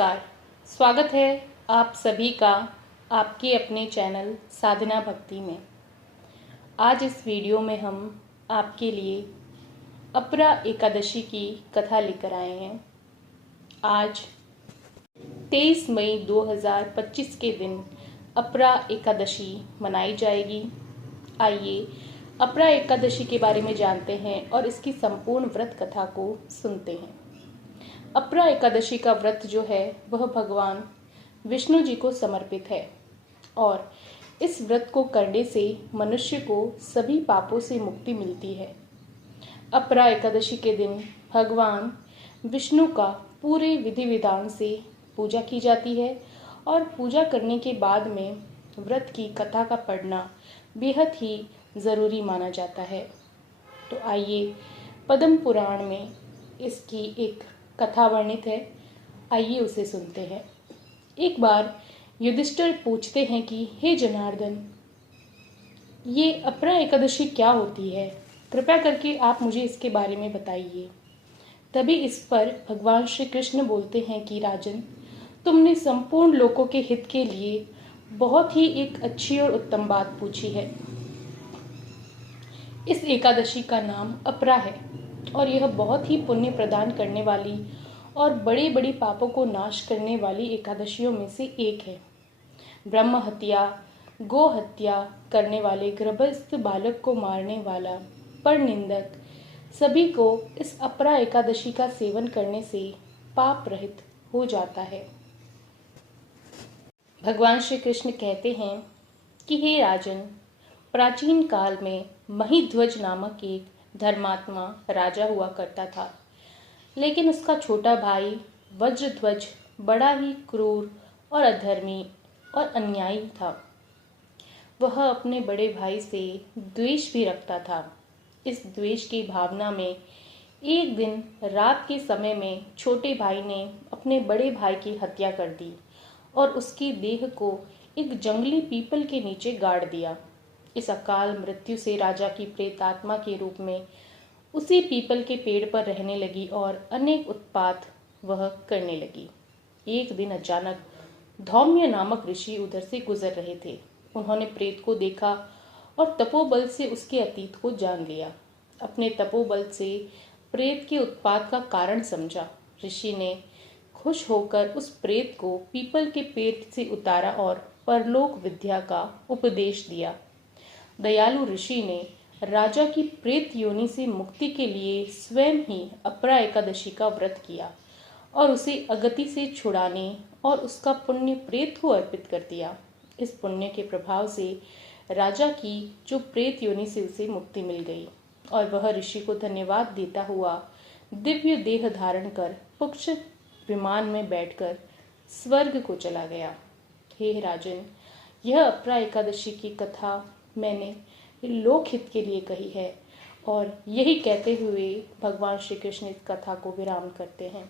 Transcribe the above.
नमस्कार। स्वागत है आप सभी का आपके अपने चैनल साधना भक्ति में। आज इस वीडियो में हम आपके लिए अपरा एकादशी की कथा लेकर आए हैं। आज 23 मई 2025 के दिन अपरा एकादशी मनाई जाएगी। आइए अपरा एकादशी के बारे में जानते हैं और इसकी संपूर्ण व्रत कथा को सुनते हैं। अपरा एकादशी का व्रत जो है वह भगवान विष्णु जी को समर्पित है और इस व्रत को करने से मनुष्य को सभी पापों से मुक्ति मिलती है। अपरा एकादशी के दिन भगवान विष्णु का पूरे विधि विधान से पूजा की जाती है और पूजा करने के बाद में व्रत की कथा का पढ़ना बेहद ही ज़रूरी माना जाता है। तो आइए पद्म पुराण में इसकी एक कथा वर्णित है, आइए उसे सुनते हैं। एक बार युधिष्ठिर पूछते हैं कि हे जनार्दन, ये अपरा एकादशी क्या होती है? कृपया करके आप मुझे इसके बारे में बताइए। तभी इस पर भगवान श्री कृष्ण बोलते हैं कि राजन, तुमने संपूर्ण लोगों के हित के लिए बहुत ही एक अच्छी और उत्तम बात पूछी है। इस एकादशी का नाम अपरा है और यह बहुत ही पुण्य प्रदान करने वाली और बड़े बड़े पापों को नाश करने वाली एकादशियों में से एक है। ब्रह्म हत्या, गो हत्या करने वाले, गर्भस्थ बालक को मारने वाला, पर निंदक सभी को इस अपरा एकादशी का सेवन करने से पाप रहित हो जाता है। भगवान श्री कृष्ण कहते हैं कि हे राजन, प्राचीन काल में महिध्वज नामक एक धर्मात्मा राजा हुआ करता था, लेकिन उसका छोटा भाई वज्रध्वज बड़ा ही क्रूर और अधर्मी और अन्यायी था। वह अपने बड़े भाई से द्वेष भी रखता था। इस द्वेष की भावना में एक दिन रात के समय में छोटे भाई ने अपने बड़े भाई की हत्या कर दी और उसकी देह को एक जंगली पीपल के नीचे गाड़ दिया। इस अकाल मृत्यु से राजा की प्रेतात्मा के रूप में उसी पीपल के पेड़ पर रहने लगी और अनेक उत्पात वह करने लगी। एक दिन अचानक धौम्य नामक ऋषि उधर से गुजर रहे थे। उन्होंने प्रेत को देखा और तपोबल से उसके अतीत को जान लिया। अपने तपोबल से प्रेत के उत्पात का कारण समझा। ऋषि ने खुश होकर उस प्रेत को पीपल के पेड़ से उतारा और परलोक विद्या का उपदेश दिया। दयालु ऋषि ने राजा की प्रेत योनि से मुक्ति के लिए स्वयं ही अपरा एकादशी का व्रत किया और उसे अगति से छुड़ाने और उसका पुण्य प्रेत को अर्पित कर दिया। इस पुण्य के प्रभाव से राजा की जो प्रेत योनि से उसे मुक्ति मिल गई और वह ऋषि को धन्यवाद देता हुआ दिव्य देह धारण कर पुक्ष विमान में बैठकर स्वर्ग को चला गया। हे राजन, यह अपरा एकादशी की कथा मैंने लोकहित के लिए कही है और यही कहते हुए भगवान श्री कृष्ण इस कथा को विराम करते हैं।